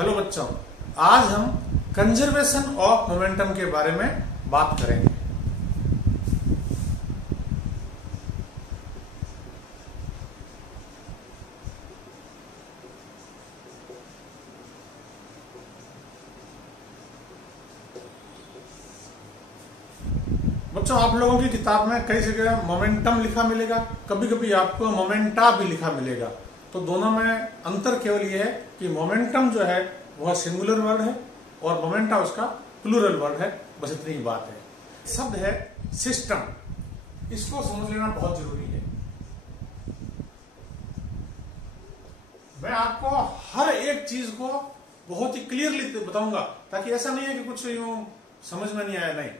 Hello बच्चों, आज हम कंजर्वेशन ऑफ मोमेंटम के बारे में बात करेंगे। बच्चों, आप लोगों की किताब में कई जगह मोमेंटम लिखा मिलेगा, कभी कभी आपको मोमेंटा भी लिखा मिलेगा। तो दोनों में अंतर केवल ये है कि मोमेंटम जो है वह सिंगुलर वर्ड है और मोमेंटा उसका प्लूरल वर्ड है। बस इतनी ही बात है। शब्द है सिस्टम, इसको समझ लेना बहुत जरूरी है। मैं आपको हर एक चीज को बहुत ही क्लियरली बताऊंगा, ताकि ऐसा नहीं है कि कुछ यूं समझ में नहीं आया। नहीं,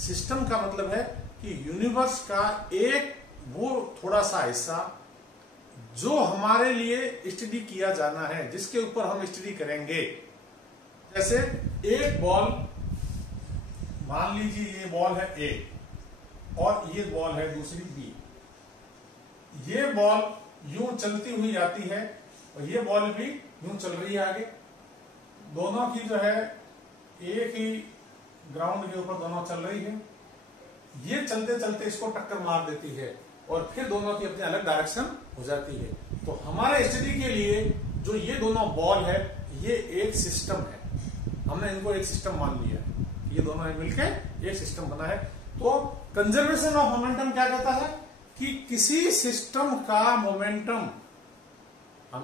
सिस्टम का मतलब है कि यूनिवर्स का एक वो थोड़ा सा हिस्सा जो हमारे लिए स्टडी किया जाना है, जिसके ऊपर हम स्टडी करेंगे। जैसे एक बॉल, मान लीजिए ये बॉल है ए और ये बॉल है दूसरी बी। ये बॉल यूं चलती हुई आती है और ये बॉल भी यूं चल रही है आगे। दोनों की जो है एक ही ग्राउंड के ऊपर दोनों चल रही है। ये चलते चलते इसको टक्कर मार देती है और फिर दोनों की अपनी अलग डायरेक्शन हो जाती है। तो हमारे स्टडी के लिए जो ये दोनों बॉल है, ये एक सिस्टम है। हमने इनको एक सिस्टम मान लिया, ये दोनों मिलकर एक सिस्टम बना है। तो कंजर्वेशन ऑफ मोमेंटम क्या कहता है कि किसी सिस्टम का मोमेंटम, हम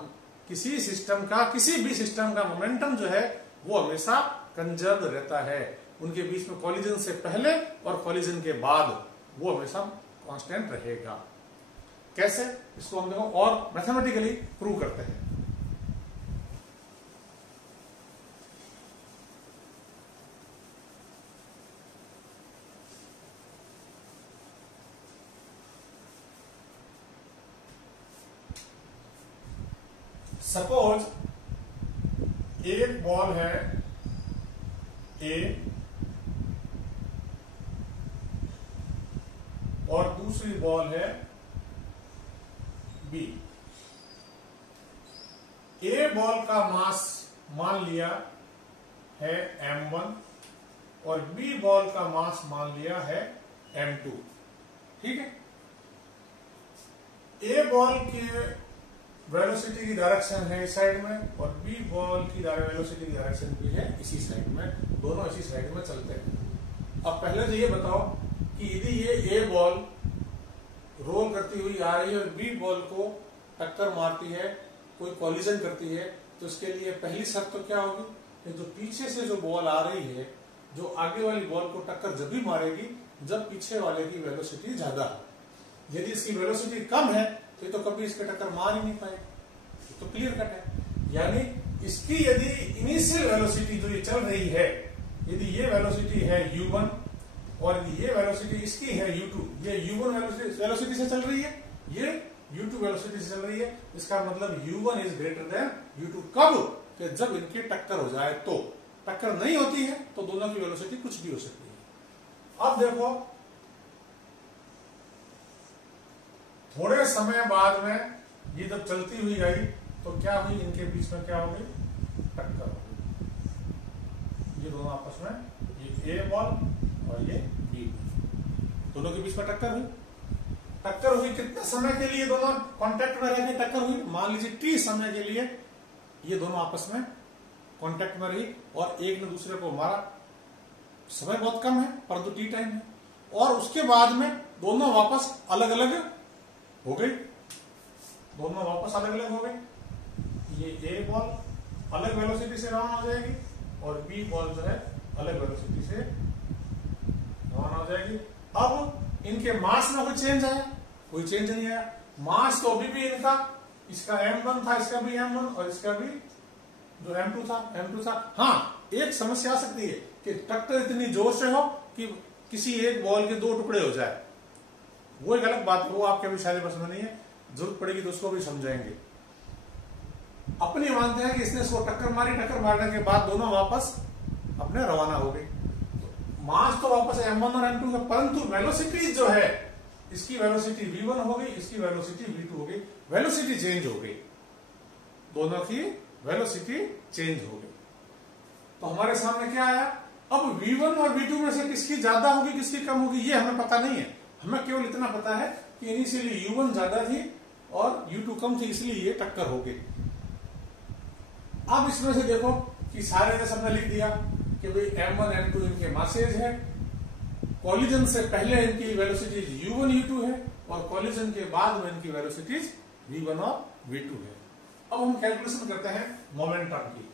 किसी सिस्टम का, किसी भी सिस्टम का मोमेंटम जो है वो हमेशा कंजर्व रहता है। उनके बीच में कॉलिजन से पहले और कॉलिजन के बाद वो हमेशा कांस्टेंट रहेगा। कैसे, इसको हम देखो और मैथमेटिकली प्रूव करते हैं। सपोज एक बॉल है ए और दूसरी बॉल है बी। ए बॉल का मास मान लिया है m1 और बी बॉल का मास मान लिया है m2। ठीक है। ए बॉल की वेलोसिटी की डायरेक्शन है इस साइड में और बी बॉल की वेलोसिटी की डायरेक्शन भी है इसी साइड में। दोनों इसी साइड में चलते हैं। अब पहले तो ये बताओ कि यदि ये ए बॉल रोल करती हुई आ रही है और बी बॉल को टक्कर मारती है, कोई कॉलिजन करती है, तो इसके लिए पहली शर्त तो क्या होगी कि जो पीछे से जो बॉल आ रही है, जो आगे वाली बॉल को टक्कर जब भी मारेगी जब पीछे वाले की वेलोसिटी ज्यादा है। यदि इसकी वेलोसिटी कम है तो ये तो कभी इसके टक्कर मार ही नहीं पाएगी। तो क्लियर कट है। यानी इसकी यदि इनिशियल वेलोसिटी जो ये चल रही है, यदि ये वेलोसिटी है u1 और ये वेलोसिटी इसकी है u2, ये u1 वेलोसिटी से चल रही है, ये u2 वेलोसिटी से चल रही है, इसका मतलब u1 is greater than u2। कब? कि जब इनकी टक्कर हो जाए। तो टक्कर नहीं होती है तो दोनों की वेलोसिटी कुछ भी हो सकती है। अब देखो, थोड़े समय बाद में ये जब चलती हुई आई तो क्या हुई, इनके बीच में क्या हो गई, टक्कर हो गई। ये दोनों आपस में, ये ए बॉल और ये बी बॉल, दोनों के बीच में टक्कर हुई। टक्कर हुई कितने समय के लिए दोनों कांटेक्ट में रह के टक्कर हुई? मान लीजिए t समय के लिए ये दोनों आपस में कांटेक्ट में रही और एक ने दूसरे को मारा। समय बहुत कम है परंतु t टाइम है। और उसके बाद में दोनों वापस अलग अलग हो गई, दोनों वापस अलग अलग हो गई। ये ए बॉल अलग वेलोसिटी से रवाना हो जाएगी और बी बॉल जो है अलग वेलोसिटी से रवाना हो जाएगी। अब इनके मास में कोई चेंज आया? कोई चेंज नहीं आया। मास तो अभी भी इनका, इसका m1 था, इसका भी m1 और इसका भी जो m2 था। हाँ, एक समस्या आ सकती है कि टक्कर इतनी जोर से हो कि किसी एक बॉल के दो टुकड़े हो जाए। वो एक अलग बात है, वो आपके भी शायद पसंद नहीं है। जरूरत पड़ेगी तो उसको भी समझाएंगे। अपने मानते हैं कि इसने इसको टक्कर मारी, टक्कर मारने के बाद दोनों वापस अपने रवाना हो गए। तो मास तो वापस m1 और m2 का, परंतु वेलोसिटी जो है, इसकी वेलोसिटी v1 हो गई, इसकी वेलोसिटी v2 हो गई। वेलोसिटी चेंज हो गई, दोनों की वेलोसिटी चेंज हो गई। तो हमारे सामने क्या आया, अब V1 और V2 में से किसकी ज्यादा होगी किसकी कम होगी ये हमें पता नहीं है। हमें केवल इतना पता है कि इनिशियली U1 ज्यादा थी और U2 कम थी, इसलिए ये टक्कर हो गई। अब इसमें से देखो कि सारे ने सबने लिख दिया कि भाई M1 M2 इनके मासेज है, कॉलिजन से पहले इनकी वेलोसिटीज U1 U2 है और कॉलिजन के बाद में इनकी वेलोसिटीज V1 और V2 है। अब हम कैलकुलेशन करते हैं मोमेंटम की।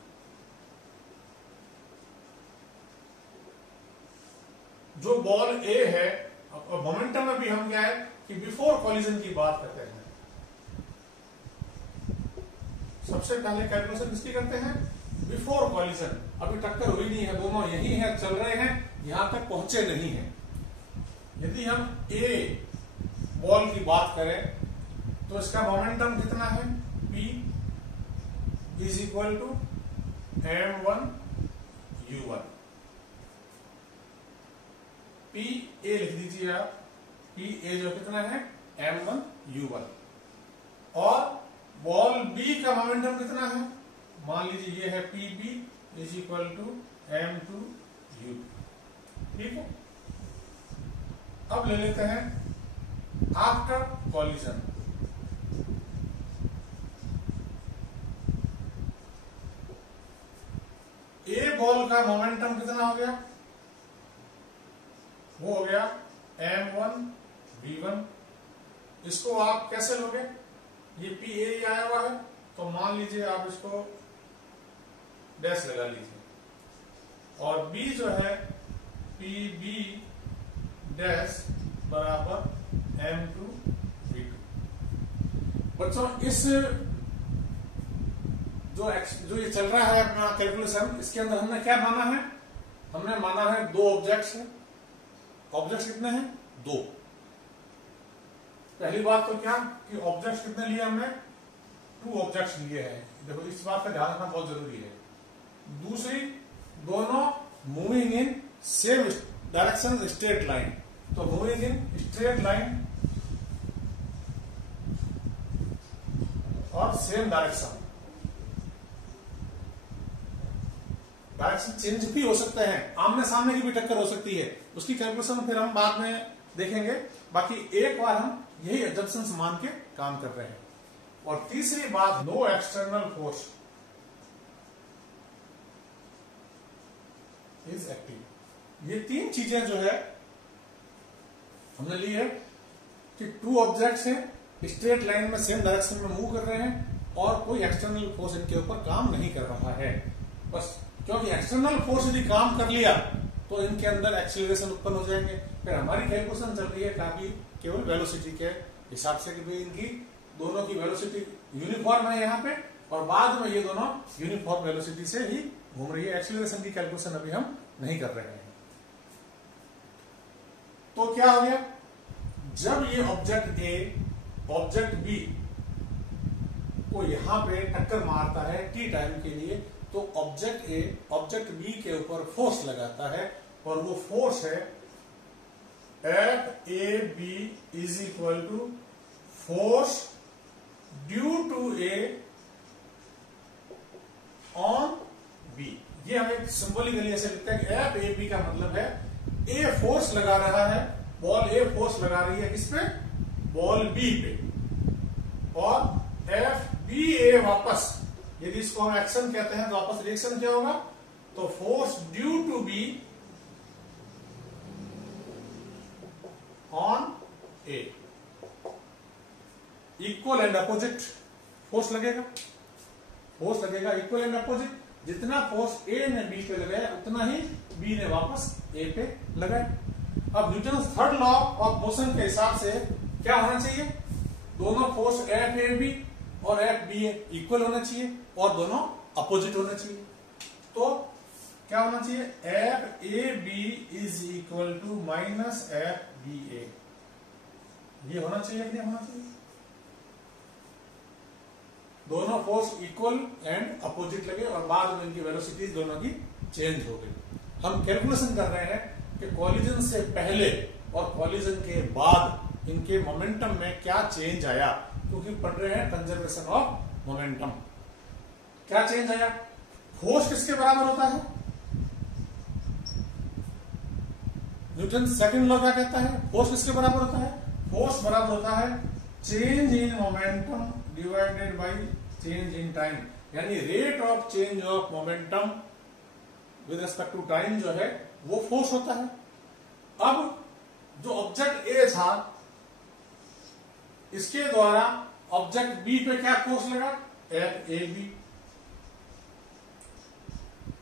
जो बॉल A है, मोमेंटम में भी हम क्या है कि बिफोर कॉलिजन की बात करते हैं। सबसे पहले कैलकुलेशन किसकी करते हैं, बिफोर कॉलिजन। अभी टक्कर हुई नहीं है, दोनों यही है, चल रहे हैं, यहां तक पहुंचे नहीं है। यदि हम A बॉल की बात करें तो इसका मोमेंटम कितना है, P is equal to M1 U1। P A लिख दीजिए आप, P A जो कितना है M1 U1। और बॉल B का मोमेंटम कितना है, मान लीजिए ये है PB is equal to M2 U2। ठीक है, अब ले लेते हैं आफ्टर कॉलिजन। A बॉल का मोमेंटम कितना हो गया, वो हो गया M1 V1। इसको आप कैसे लोगे, ये PA ही आया हुआ है तो मान लीजिए आप इसको डैश लगा लीजिए और B जो है PB डैश बराबर M2 V2। बच्चों इस जो ये चल रहा है अपना कैलकुलेशन, इसके अंदर हमने क्या माना है, हमने माना है दो ऑब्जेक्ट्स हैं। ऑब्जेक्ट्स कितने हैं, दो। पहली बात तो क्या कि ऑब्जेक्ट्स कितने लिए हमने, 2 ऑब्जेक्ट्स लिए हैं। देखो इस बात का ध्यान रखना बहुत जरूरी है। दूसरी, दोनों moving in same direction straight line. तो मूविंग इन स्ट्रेट लाइन और सेम डायरेक्शन। डायरेक्शन चेंज भी हो सकते हैं, आमने सामने की भी टक्कर हो सकती है, उसकी कैलकुलेशन फिर हम बाद में देखेंगे। बाकी एक बार हम यही एजम्पशंस मान के काम कर रहे हैं। और तीसरी बात, no external force is active. ये 3 चीजें जो है हमने ली है कि 2 ऑब्जेक्ट्स हैं, स्ट्रेट लाइन में सेम डायरेक्शन में मूव कर रहे हैं और कोई एक्सटर्नल फोर्स इनके ऊपर काम नहीं कर रहा है। बस क्योंकि एक्सटर्नल फोर्स यदि काम कर लिया तो इनके अंदर एक्सीलरेशन उत्पन्न हो जाएंगे। फिर हमारी कैलकुलेशन चल रही है काफी केवल वेलोसिटी के हिसाब से कि भाई इनकी दोनों की वेलोसिटी यूनिफॉर्म है यहाँ पे और बाद में ये दोनों यूनिफॉर्म वेलोसिटी से ही घूम रही है। एक्सीलरेशन की कैलकुलेशन अभी हम नहीं कर रहे हैं। तो क्या हो गया, जब ये ऑब्जेक्ट ए ऑब्जेक्ट बी को यहां पे टक्कर मारता है टी टाइम के लिए, तो ऑब्जेक्ट ए ऑब्जेक्ट बी के ऊपर फोर्स लगाता है और वो फोर्स है FAB is equal to force due to A on B. ये हम एक सिंबॉलिकली ऐसे लिखते हैं कि FAB का मतलब है ए फोर्स लगा रहा है, बॉल ए फोर्स लगा रही है किस पे, बॉल बी पे, और FBA वापस, यदि इसको हम एक्शन कहते हैं तो वापस रिएक्शन क्या होगा, तो force due to B on A. Equal and opposite force लगेगा, फोर्स लगेगा इक्वल एंड अपोजिट। जितना फोर्स ए ने बी पे लगाया उतना ही बी ने वापस ए पे लगाया। अब Newton third law of motion के हिसाब से क्या होना चाहिए, दोनों फोर्स FAB और FBA इक्वल होना चाहिए और दोनों अपोजिट होना चाहिए। तो क्या होना चाहिए, FAB is equal to minus FBA। ये होना चाहिए कि नहीं होना चाहिए, दोनों फोर्स इक्वल एंड अपोजिट लगे और बाद में इनकी वेलोसिटी दोनों की चेंज हो गई। हम कैलकुलेशन कर रहे हैं कि कॉलिजन से पहले और कॉलिजन के बाद इनके मोमेंटम में क्या चेंज आया, क्योंकि पढ़ रहे हैं कंजर्वेशन ऑफ मोमेंटम। क्या चेंज आया? फोर्स किसके बराबर होता है? न्यूटन सेकंड लॉ क्या कहता है? फोर्स किसके बराबर होता है? फोर्स बराबर होता है change in momentum divided by change in time, यानी rate of change of momentum with respect to time जो है वो फोर्स होता है। अब जो ऑब्जेक्ट ए था, इसके द्वारा ऑब्जेक्ट बी पे क्या फोर्स लगा? F A B.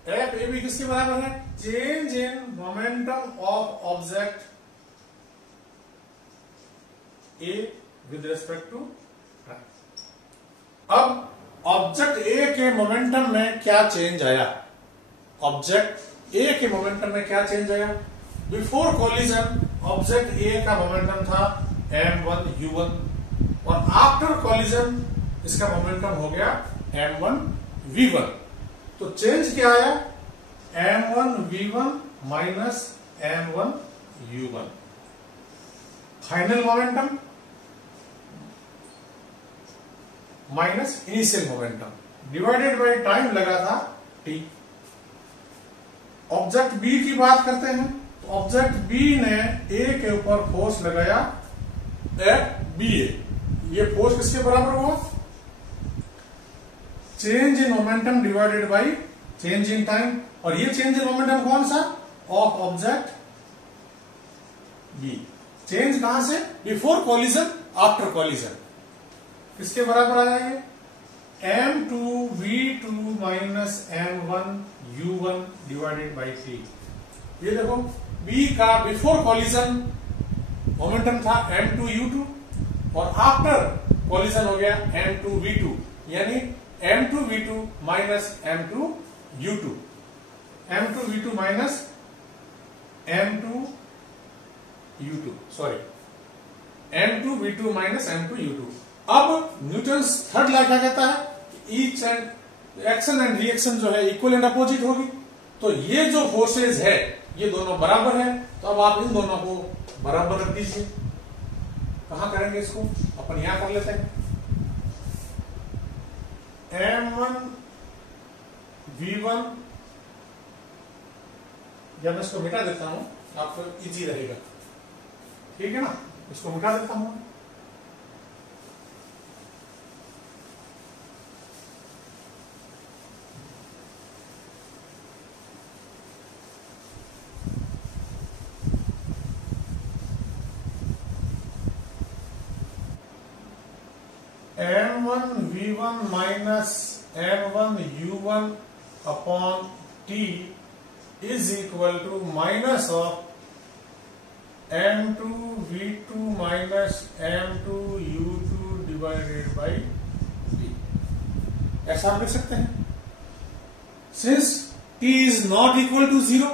F A B किसके बराबर है? Change in momentum of object A with respect to time. अब ऑब्जेक्ट ए के मोमेंटम में क्या चेंज आया? ऑब्जेक्ट ए के मोमेंटम में क्या चेंज आया? बिफोर कॉलिजन ऑब्जेक्ट ए का मोमेंटम था m1 u1 और आफ्टर कॉलिजन इसका मोमेंटम हो गया m1 v1। तो चेंज क्या आया? m1 v1 minus m1 u1। Final momentum minus initial momentum divided by time लगा था t। ऑब्जेक्ट बी की बात करते हैं, तो ऑब्जेक्ट बी ने ए के ऊपर फोर्स लगाया एफ बी ए। ये फोर्स किसके बराबर हुआ? Change in momentum divided by change in time. और ये चेंज इन मोमेंटम कौन सा? Of object B. चेंज कहां से? Before collision, after collision. किसके बराबर आ जाएंगे? m2 v2 minus m1 u1 divided by t। ये देखो b का बिफोर कॉलिजन मोमेंटम था m2 u2 और आफ्टर कॉलिजन हो गया m2 v2, यानी m2 v2 minus m2 u2। m2 v2 minus m2 u2, sorry m2 v2 minus m2 u2। अब Newton third law क्या कहता है? Each and action and reaction जो है इक्वल एंड अपोजिट होगी। तो ये जो फोर्सेज है ये दोनों बराबर है, तो अब आप इन दोनों को बराबर रख दीजिए। कहां करेंगे इसको? अपन यहां कर लेते हैं। m1 v1, या मैं इसको मिटा देता हूं, आपको इजी रहेगा, ठीक है ना? इसको मिटा देता हूं। m1 v1 minus m1 u1 upon t is equal to minus of m2 v2 minus m2 u2 divided by t। ऐसा आप लिख सकते हैं। Since t is not equal to 0,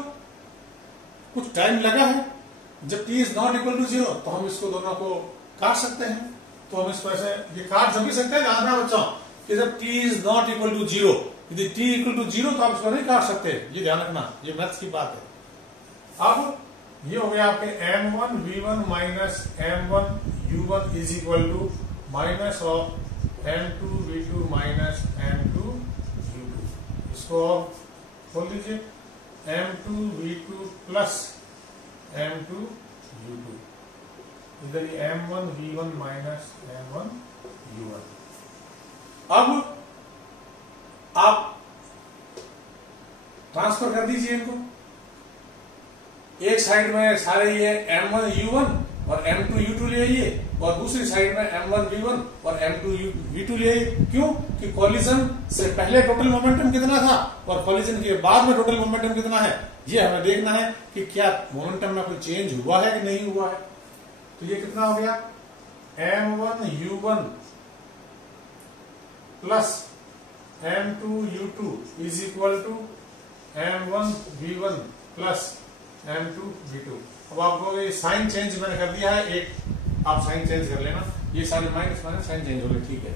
कुछ टाइम लगा है, जब t is not equal to 0 तो हम इसको दोनों को काट सकते हैं। तो हम इसको ऐसे ये काट जब भी सकते हैं, ध्यान रखना बच्चों कि जब t is not equal to 0, यदि t इक्वल टू 0 तो आप इसको नहीं काट सकते, ये ध्यान रखना, ये मैथ्स की बात है। अब ये हो गया आपके m1 v1 minus m1 u1 is equal to minus of m2 v2 minus m2 u2। इसको खोल दीजिए, m2 v2 plus m2 u2, इधर ये m1 v1 minus m1 u1। अब आप ट्रांसफर कर दीजिए इनको। एक साइड में सारे ये m1 u1 और m2 u2 ले आइए, और दूसरी साइड में m1 v1 और m2 v2 ले आइए। क्यों? कि कॉलिजन से पहले टोटल मोमेंटम कितना था और कॉलिजन के बाद में टोटल मोमेंटम कितना है, ये हमें देखना है कि क्या मोमेंटम में कोई चेंज हुआ है कि नहीं हुआ है। तो ये कितना हो गया? m1 u1 plus m2 u2 is equal to m1 v1 plus m2 v2। अब आपको ये साइन चेंज मैंने कर दिया है, एक आप साइन चेंज कर लेना, ये सारे माइनस माइनस साइन चेंज हो गए, ठीक है।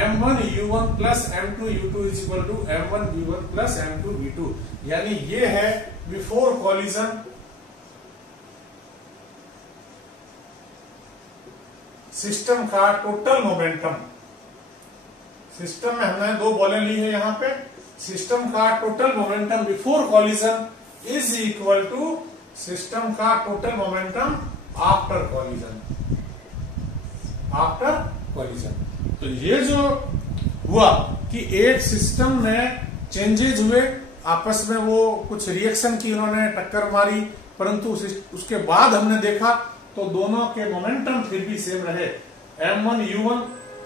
m1 u1 plus m2 u2 is equal to m1 v1 plus m2 v2, यानी ये है बिफोर कॉलिजन सिस्टम का टोटल मोमेंटम। सिस्टम में हमने दो बॉलें ली है यहाँ पे, सिस्टम का total momentum before collision is equal to system का total momentum after collision. After collision तो ये जो हुआ कि एक सिस्टम में चेंजेस हुए, आपस में वो कुछ रिएक्शन की उन्होंने टक्कर मारी, परंतु उसके बाद हमने देखा तो दोनों के मोमेंटम फिर भी सेम रहे। m1 u1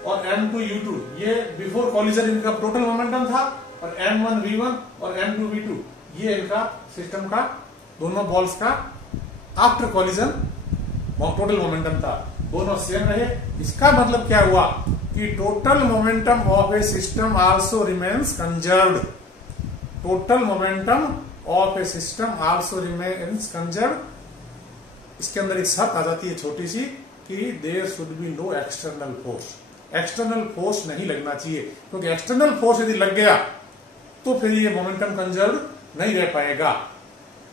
और m2 u2 ये बिफोर कॉलिजन इनका टोटल मोमेंटम था, और m1 v1 और m2 v2 ये इनका सिस्टम का दोनों बॉल्स का आफ्टर कॉलिजन टोटल मोमेंटम था, दोनों सेम रहे। इसका मतलब क्या हुआ कि total momentum of A system also remains conserved. Total momentum of A system also remains conserved. इसके अंदर एक शर्त आ जाती है छोटी सी कि there should be no external force. External force नहीं लगना चाहिए, क्योंकि एक्सटर्नल फोर्स यदि लग गया तो फिर ये मोमेंटम कंजर्व्ड नहीं रह पाएगा।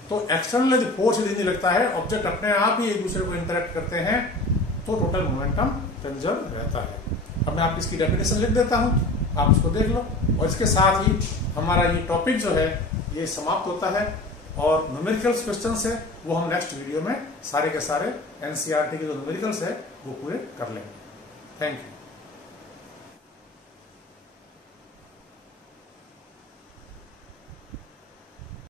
तो एक्सटर्नल यदि फोर्स यदि नहीं लगता है, ऑब्जेक्ट अपने आप ही एक दूसरे को इंटरेक्ट करते हैं, तो टोटल मोमेंटम कंजर्व रहता है। अब मैं आपकी इसकी डेफिनेशन लिख देता हूं, आप उसको देख लो, और इसके साथ ही हमारा ये टॉपिक जो है ये समाप्त होता है। और न्यूमेरिकल्स क्वेश्चंस है वो हम नेक्स्ट वीडियो में सारे के सारे एनसीईआरटी के जो न्यूमेरिकल्स है वो पूरे कर लेंगे। Thank you.